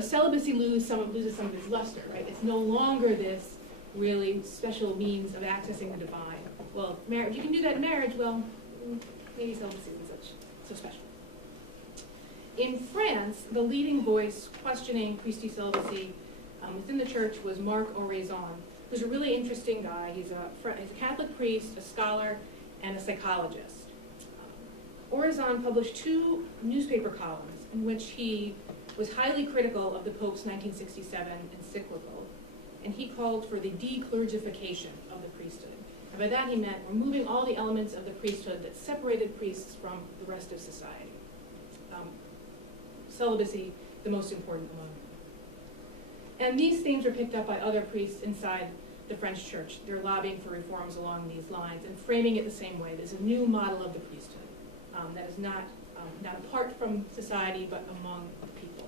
celibacy loses some of its luster, right? It's no longer this really special means of accessing the divine. Well, marriage, you can do that in marriage, well, maybe celibacy isn't so special. In France, the leading voice questioning priestly celibacy within the church was Marc Oraison, who's a really interesting guy. He's a Catholic priest, a scholar, and a psychologist. Oraison published 2 newspaper columns in which he was highly critical of the Pope's 1967 encyclical, and he called for the declergification of the priesthood. And by that he meant removing all the elements of the priesthood that separated priests from the rest of society. Celibacy, the most important among them. And these themes were picked up by other priests inside the French church. They're lobbying for reforms along these lines and framing it the same way. There's a new model of the priesthood that is not apart from society, but among the people.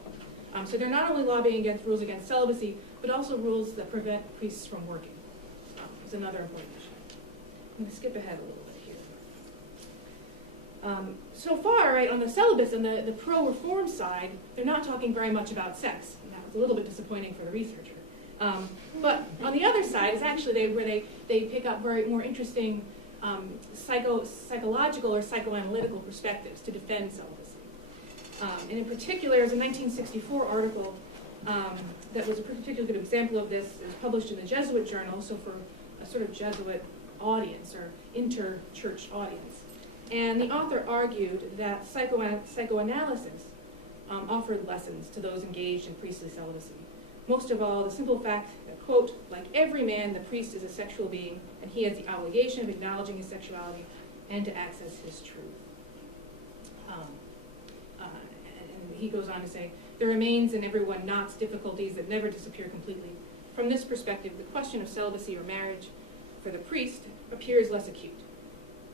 So they're not only lobbying against rules against celibacy, but also rules that prevent priests from working. It's another important issue. I'm going to skip ahead a little bit here. So far, right, on the celibacy, on the pro-reform side, they're not talking very much about sex. And that was a little bit disappointing for the researcher. But on the other side is actually where they pick up more interesting psychological or psychoanalytical perspectives to defend celibacy. And in particular, there's a 1964 article that was a particularly good example of this. It was published in the Jesuit Journal, so for a sort of Jesuit audience or inter-church audience. And the author argued that psychoanalysis offered lessons to those engaged in priestly celibacy. Most of all, the simple fact that, quote, "like every man, the priest is a sexual being, and he has the obligation of acknowledging his sexuality and to access his truth." And he goes on to say, "There remains in everyone knots, difficulties that never disappear completely. From this perspective, the question of celibacy or marriage for the priest appears less acute.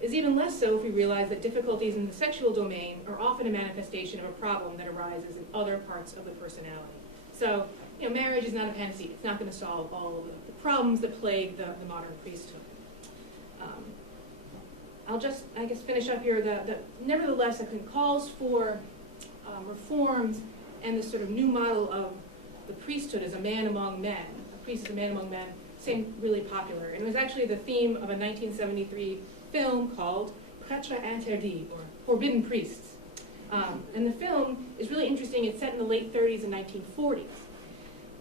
Is even less so if we realize that difficulties in the sexual domain are often a manifestation of a problem that arises in other parts of the personality." So, marriage is not a panacea. It's not going to solve all of the problems that plague the modern priesthood. I'll just, finish up here. Nevertheless, it calls for reforms and this sort of new model of the priesthood as a man among men. A priest as a man among men seemed really popular. And it was actually the theme of a 1973 film called Prêtres Interdits, or Forbidden Priests. And the film is really interesting. It's set in the late 30s and 1940s.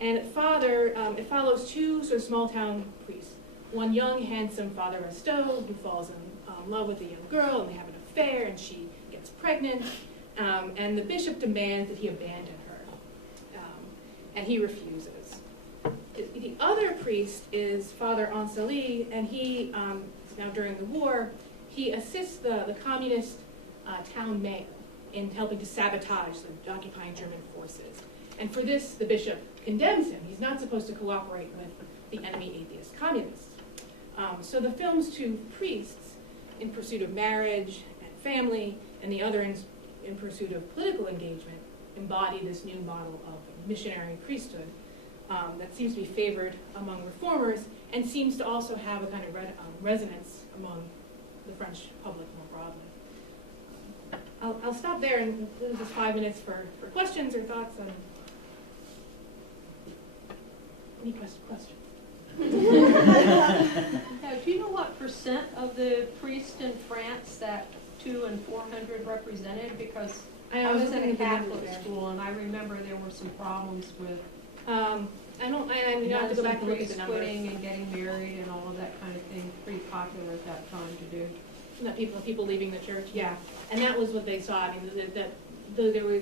And it follows two sort of small town priests. One young, handsome Father Restow who falls in love with a young girl, and they have an affair, and she gets pregnant. And the bishop demands that he abandon her. And he refuses. The other priest is Father Anseli, and he, now during the war, he assists the communist town mayor in helping to sabotage the occupying German forces. And for this, the bishop condemns him. He's not supposed to cooperate with the enemy atheist communists. So the film's two priests, in pursuit of marriage and family, and the other in pursuit of political engagement, embody this new model of missionary priesthood that seems to be favored among reformers and seems to also have a kind of resonance among the French public more broadly. I'll stop there, and this is 5 minutes for questions or thoughts on any questions. Now, do you know what percent of the priests in France that 200 and 400 represented? Because I was in a Catholic school, and I remember there were some problems with You have to go back and look at the numbers. quitting and getting married and all of that kind of thing. Pretty popular at that time to do. Not people leaving the church, yeah, and that was what they saw. I mean, there were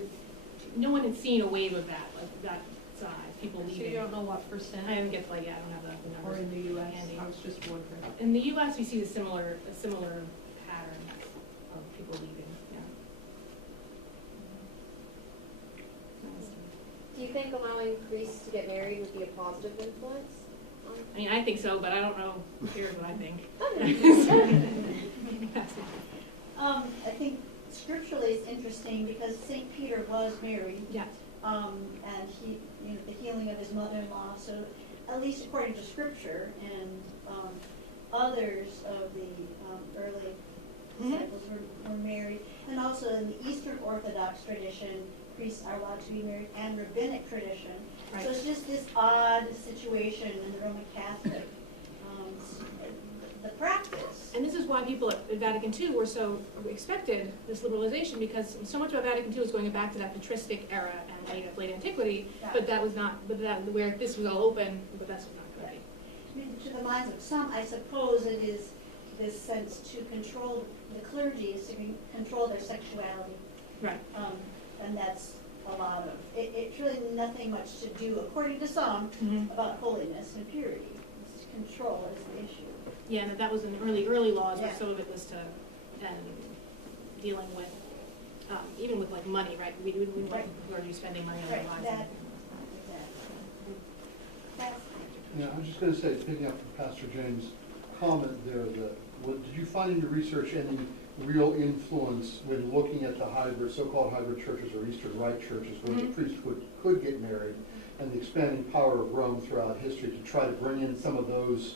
no one had seen a wave of that, like that size, people leaving. So you don't know what percent? I haven't get I don't have the numbers. Or in the U.S. handy. I was just wondering. In the U.S., we see a similar pattern of people leaving. Yeah. Do you think allowing priests to get married would be a positive influence? I mean, I think so, but I don't know. Here's what I think. I think scripturally it's interesting because St. Peter was married. Yes. And he, the healing of his mother-in-law. So, at least according to scripture, and others of the early disciples were married. And also in the Eastern Orthodox tradition, priests are allowed to be married, and rabbinic tradition. Right. So it's just this odd situation in the Roman Catholic, the practice. And this is why people at Vatican II were so expected this liberalization, because so much about Vatican II was going back to that patristic era and late antiquity, but that was not, where this was all open, but that's not going to be. I mean, to the minds of some, I suppose it is this sense to control the clergy, is to control their sexuality. Right. And that's a lot of, it's really nothing much to do, according to some, about holiness and purity. It's control is the issue. Yeah, and that was in early laws, Yeah. where some of it was to dealing with, even with like money, right? We wouldn't want clergy spending money on their lives. Yeah, I was just going to say, picking up from Pastor James' comment there, did you find in your research any real influence when looking at the so-called hybrid churches or Eastern Rite churches, where the priest could get married, and the expanding power of Rome throughout history to try to bring in some of those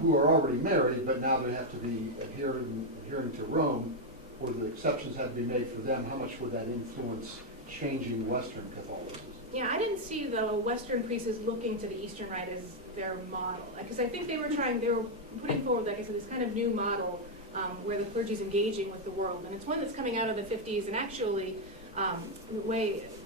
who are already married, but now they have to be adhering to Rome, or the exceptions had to be made for them? How much would that influence changing Western Catholicism? Yeah, I didn't see the Western priests looking to the Eastern Rite as their model, because I think they were putting forward, like I said, this kind of new model where the clergy is engaging with the world, and it's one that's coming out of the 50s, and actually, a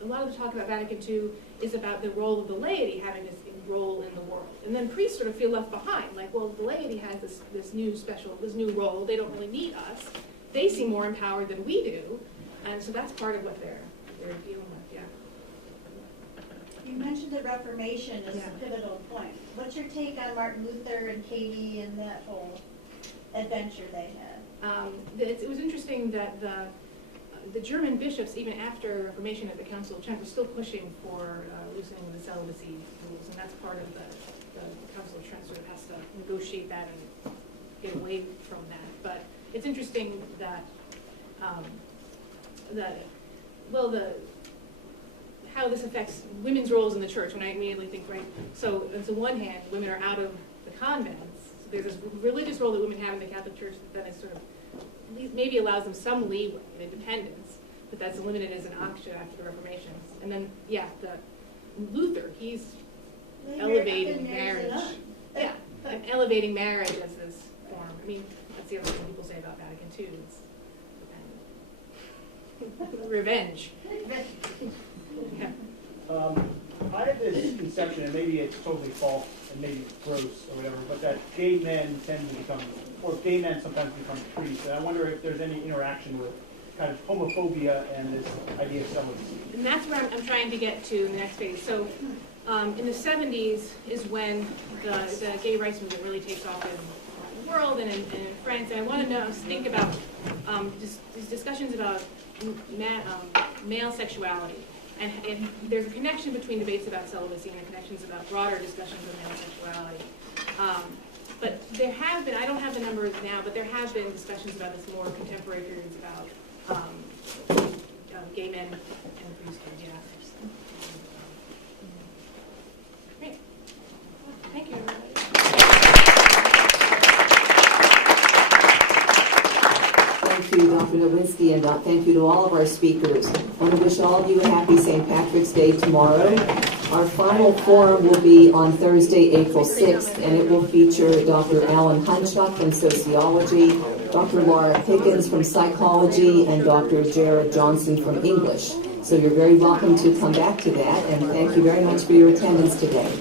lot of the talk about Vatican II is about the role of the laity having this role in the world, and then priests sort of feel left behind, like, well, the laity has this new role, they don't really need us, they seem more empowered than we do, and so that's part of what they're dealing with, yeah. You mentioned the Reformation as a pivotal point. What's your take on Martin Luther and Katie and that whole adventure they had? It was interesting that the German bishops, even after Reformation at the Council of Trent, were still pushing for loosening the celibacy rules, and that's part of the Council of Trent sort of has to negotiate that and get away from that. But it's interesting that how this affects women's roles in the church, when I immediately think, right, so on the one hand, women are out of the convents, so there's this religious role that women have in the Catholic Church that then is sort of, maybe allows them some leeway and independence, but that's limited as an option after the Reformation. And then, the Luther, he's elevating marriage. Yeah, and elevating marriage as this form. I mean, that's the other thing people say about Vatican II. It's dependent. revenge. Yeah. I have this conception, and maybe it's totally false and maybe gross or whatever, but that gay men tend to become, or gay men sometimes become priests. And I wonder if there's any interaction with kind of homophobia and this idea of celibacy. And that's where I'm trying to get to in the next phase. So in the 70s is when the gay rights movement really takes off in the world and in France. And I want to think about these discussions about male sexuality. And there's a connection between debates about celibacy and the connections about broader discussions of male sexuality. But there have been, I don't have the numbers now, but there have been discussions about this more contemporary periods about gay men and priesthood, yeah. Great. Thank you, everybody. Thank you, Dr. Nowinski, and thank you to all of our speakers. I want to wish all of you a happy St. Patrick's Day tomorrow. Our final forum will be on Thursday, April 6th, and it will feature Dr. Alan Hunchuk from sociology, Dr. Laura Higgins from psychology, and Dr. Jared Johnson from English. So you're very welcome to come back to that, and thank you very much for your attendance today.